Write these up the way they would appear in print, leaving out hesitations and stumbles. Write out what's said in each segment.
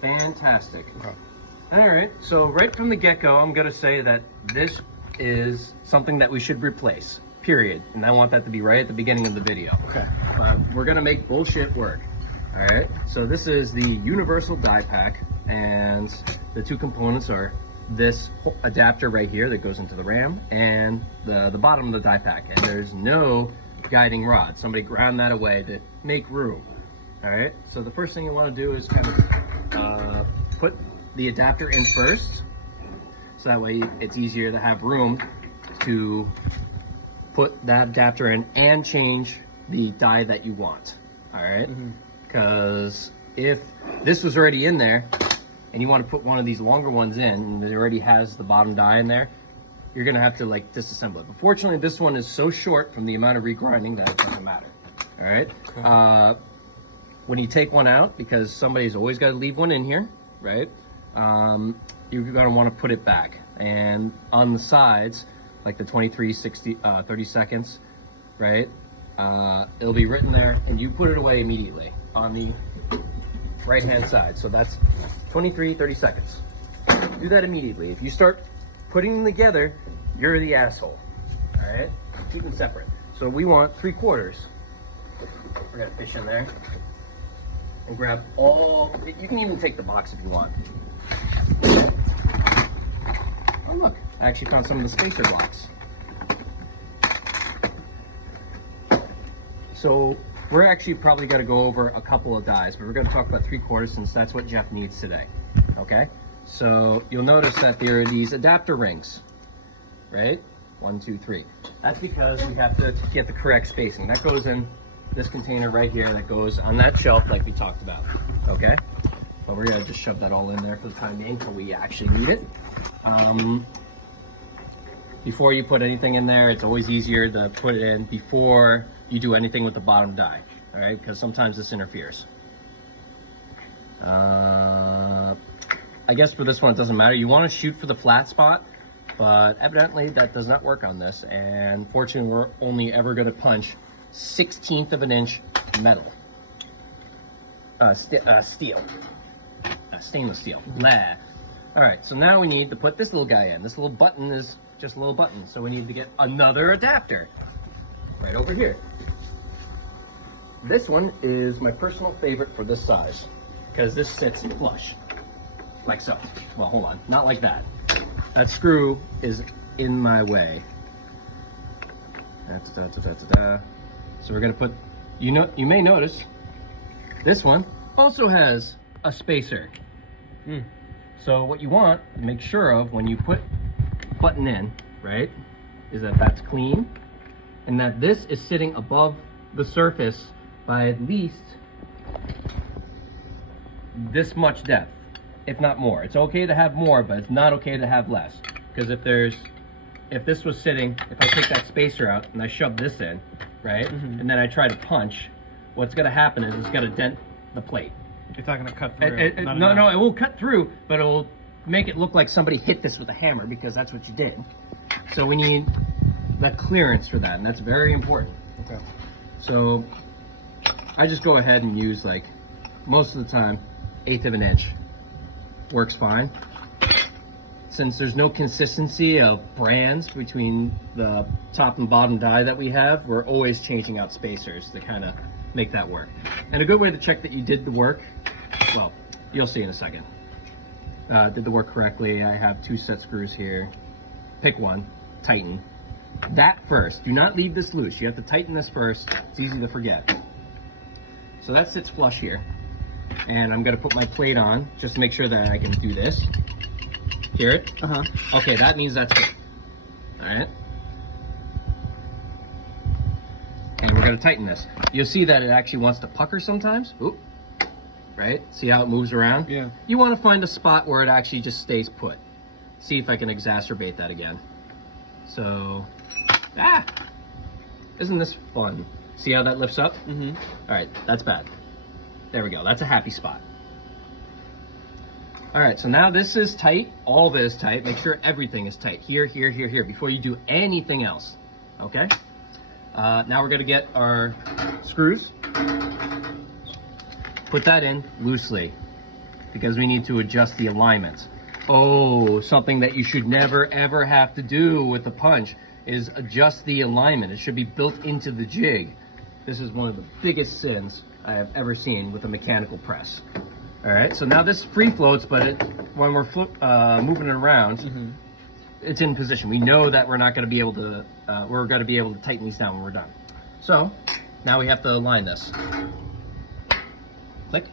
Fantastic. Okay. All right, so right from the get-go, I'm gonna say that this is something that we should replace, period. And I want that to be right at the beginning of the video. Okay. But we're gonna make bullshit work. All right, so this is the universal die pack, and the two components are this adapter right here that goes into the RAM and the bottom of the die pack. And there's no guiding rod. Somebody ground that away to make room. All right, so the first thing you want to do is kind of put the adapter in first, so that way it's easier to have room to put that adapter in and change the die that you want. All right, because if this was already in there and you want to put one of these longer ones in and it already has the bottom die in there, you're gonna have to like disassemble it. But fortunately, this one is so short from the amount of regrinding that it doesn't matter. All right. Okay. When you take one out, because somebody's always got to leave one in here, right? You're gonna want to put it back, and on the sides, like the 23, 60, 30 seconds, right? It'll be written there, and you put it away immediately on the right-hand side. So that's 23, 30 seconds. Do that immediately. If you start putting them together, you're the asshole. All right? Keep them separate. So we want 3/4. We're gonna fish in there and grab all. You can even take the box if you want. Oh look, I actually found some of the spacer blocks. So we're actually probably gonna go over a couple of dies, but we're gonna talk about 3/4 since that's what Jeff needs today. Okay? So you'll notice that there are these adapter rings, right? 1, 2, 3. That's because we have to get the correct spacing. That goes in this container right here that goes on that shelf like we talked about, okay? But we're gonna just shove that all in there for the time being until we actually need it. Before you put anything in there, it's always easier to put it in before you do anything with the bottom die, all right? Because sometimes this interferes. I guess for this one, it doesn't matter. You want to shoot for the flat spot, but evidently that does not work on this. And fortunately, we're only ever going to punch 1/16 of an inch metal. Steel. Stainless steel. Blah. All right, so now we need to put this little guy in. This little button is just a little button. So we need to get another adapter right over here. This one is my personal favorite for this size because this sits flush. Like so. Well, hold on. Not like that. That screw is in my way. So we're gonna put, you may notice, this one also has a spacer. So what you want to make sure of when you put button in, right, is that that's clean and that this is sitting above the surface by at least this much depth, if not more. It's okay to have more, but it's not okay to have less. Because if this was sitting, if I take that spacer out and I shove this in, right, and then I try to punch, what's gonna happen is it's gonna dent the plate. It's not gonna cut through. No, it will cut through, but it will make it look like somebody hit this with a hammer because that's what you did. So we need that clearance for that, and that's very important. Okay. So I just go ahead and use, like, most of the time, 1/8 of an inch. Works fine. Since there's no consistency of brands between the top and bottom die that we have, we're always changing out spacers to kind of make that work. And a good way to check that you did the work, well, you'll see in a second. Did the work correctly. I have 2 set screws here. Pick one, tighten. That first. Do not leave this loose. You have to tighten this first. It's easy to forget. So that sits flush here. And I'm gonna put my plate on just to make sure that I can do this. Hear it? Okay, that means that's good. All right. And we're gonna tighten this. You'll see that it actually wants to pucker sometimes. Oop. Right? See how it moves around? Yeah. You want to find a spot where it actually just stays put. See if I can exacerbate that again. So, isn't this fun? See how that lifts up? All right, that's bad. There we go. That's a happy spot. All right, so now this is tight. All of it is tight. Make sure everything is tight. Here, here, here, here, before you do anything else. Okay? Now we're gonna get our screws. Put that in loosely. because we need to adjust the alignment. Oh, something that you should never ever have to do with the punch is adjust the alignment. It should be built into the jig. This is one of the biggest sins I have ever seen with a mechanical press. All right, so now this free floats, but when we're moving it around, it's in position. We know that we're not going to be able to, we're going to be able to tighten these down when we're done. So now we have to align this. Click.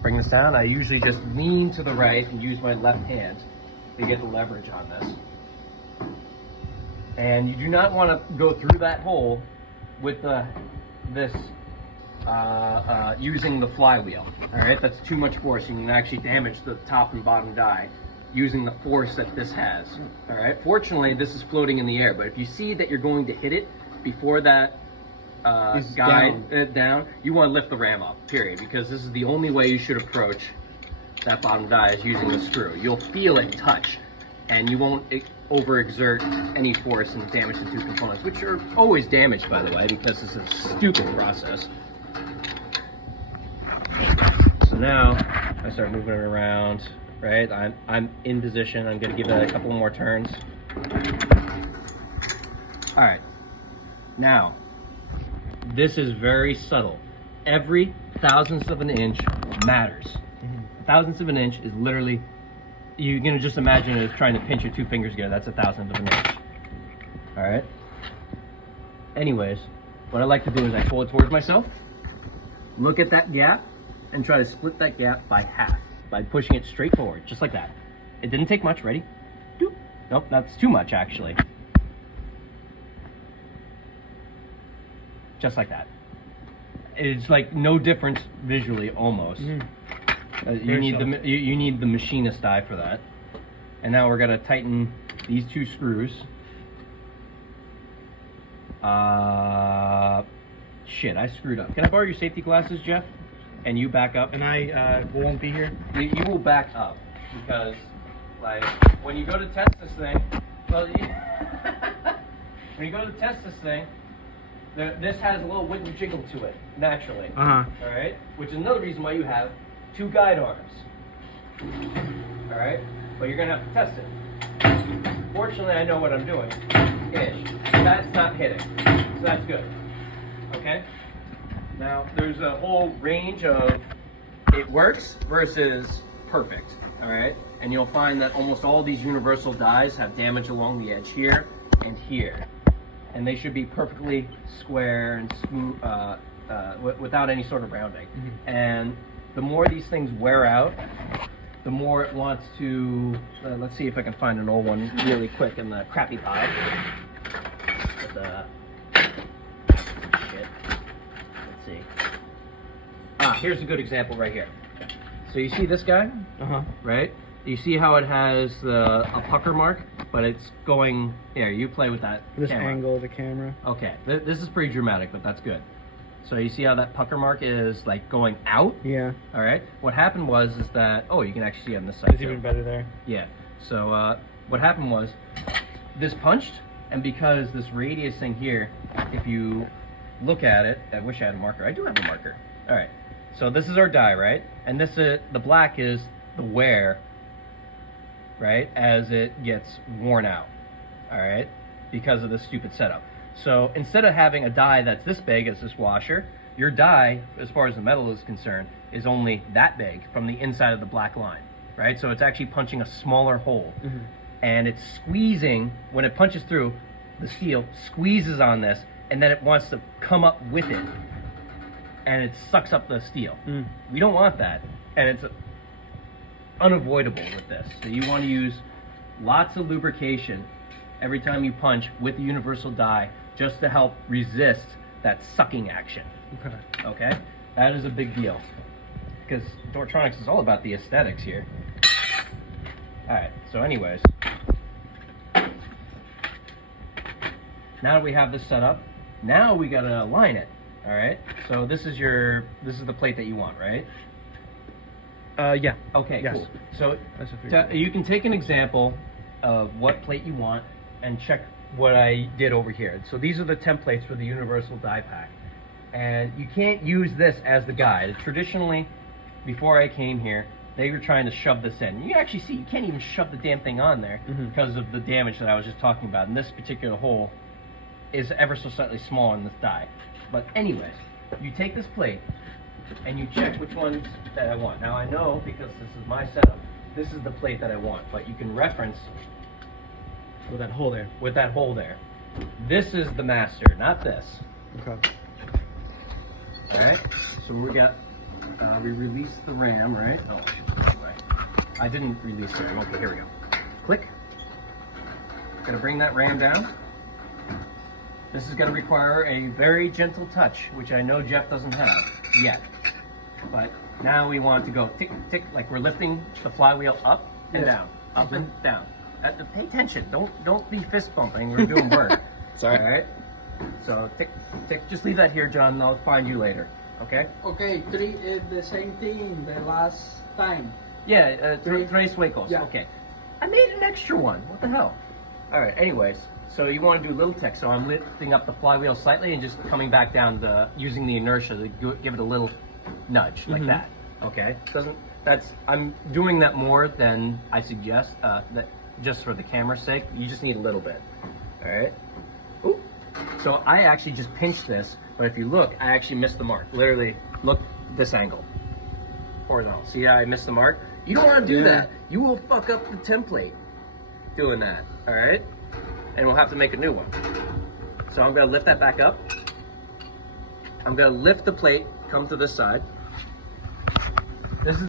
Bring this down. I usually just lean to the right and use my left hand to get the leverage on this. And you do not want to go through that hole with using the flywheel. All right, that's too much force. You can actually damage the top and bottom die using the force that this has. All right, fortunately this is floating in the air, but if you see that you're going to hit it before that down, you want to lift the ram up, period, because this is the only way you should approach that bottom die, is using the screw. You'll feel it touch, and you won't overexert any force and damage the two components, which are always damaged, by the way, because this is a stupid process. So now I start moving it around, right? I'm in position. I'm going to give it a couple more turns. All right. Now, this is very subtle. Every thousandth of an inch matters. Thousandths of an inch is literally, you're gonna just imagine it as trying to pinch your two fingers together. That's a thousandth of an inch. All right. Anyways, what I like to do is I pull it towards myself, look at that gap, and try to split that gap by half by pushing it straight forward, just like that. It didn't take much. Ready? Doop. Nope, that's too much actually. Just like that. It's like no difference visually, almost. You need the machinist eye for that. And now we're gonna tighten these two screws. Shit, I screwed up. Can I borrow your safety glasses, Jeff? And you back up. And I won't be here. You will back up, because like when you go to test this thing, well, when you go to test this thing, this has a little wiggle jiggle to it naturally. All right, which is another reason why you have two guide arms. All right, but you're gonna have to test it. Fortunately, I know what I'm doing. Ish. That's not hitting, so that's good. Okay. Now there's a whole range of it works versus perfect. All right, and you'll find that almost all these universal dies have damage along the edge here and here. And they should be perfectly square and smooth, without any sort of rounding. And the more these things wear out, the more it wants to. Let's see if I can find an old one really quick in the crappy pile. Shit. Let's see. Here's a good example right here. So you see this guy, right? You see how it has a pucker mark, but it's going, here, you play with that This camera. angle of the camera. Okay, this is pretty dramatic, but that's good. So you see how that pucker mark is like going out? Yeah. All right, what happened was is that, oh, you can actually see on this side. It's even better there. Yeah, so what happened was, this punched, and because this radius thing here, if you look at it, I wish I had a marker. I do have a marker. All right, so this is our die, right? And this, the black is the wear, right, as it gets worn out, all right, because of this stupid setup. So instead of having a die that's this big as this washer, your die, as far as the metal is concerned, is only that big from the inside of the black line, right? So it's actually punching a smaller hole, and it's squeezing, when it punches through, the steel squeezes on this, and then it wants to come up with it, and it sucks up the steel. We don't want that, and it's unavoidable with this. So you want to use lots of lubrication every time you punch with the universal die, just to help resist that sucking action. Okay, that is a big deal, because Dorktronics is all about the aesthetics here. All right, so anyways, now that we have this set up, now we got to align it. All right, so this is the plate that you want, right? Yeah. Okay, yes. Cool. So you can take an example of what plate you want and check what I did over here. So these are the templates for the universal die pack, and you can't use this as the guide. Traditionally, before I came here, they were trying to shove this in. You actually see, you can't even shove the damn thing on there because of the damage that I was just talking about. And this particular hole is ever so slightly smaller in this die. But anyways, you take this plate and you check which ones that I want. Now I know, because this is my setup, this is the plate that I want, but you can reference With that hole there. with that hole there. This is the master, not this. Okay. Alright, so we released the RAM, right? Oh, right. I didn't release the RAM. Okay, here we go. Click. Gonna bring that RAM down. This is gonna require a very gentle touch, which I know Jeff doesn't have yet. But now we want to go tick, tick, like we're lifting the flywheel up and down, up and down. Pay attention. Don't be fist bumping. We're doing work. Sorry. All right. So tick, tick. Just leave that here, John. And I'll find you later. Okay? Okay, three is the same thing the last time. Yeah. Tres huecos. Yeah. Okay. I made an extra one. What the hell? All right. Anyways, so you want to do a little tick. So I'm lifting up the flywheel slightly and just coming back down, using the inertia to give it a little nudge like that. Okay. I'm doing that more than I suggest. That just for the camera's sake. You just need a little bit. All right. Ooh. So I actually just pinched this, but if you look, I actually missed the mark. Literally, look this angle. Horizontal. See how I missed the mark? You don't want to do that. You will fuck up the template doing that. All right. And we'll have to make a new one. So I'm gonna lift that back up. I'm gonna lift the plate, come to this side. This is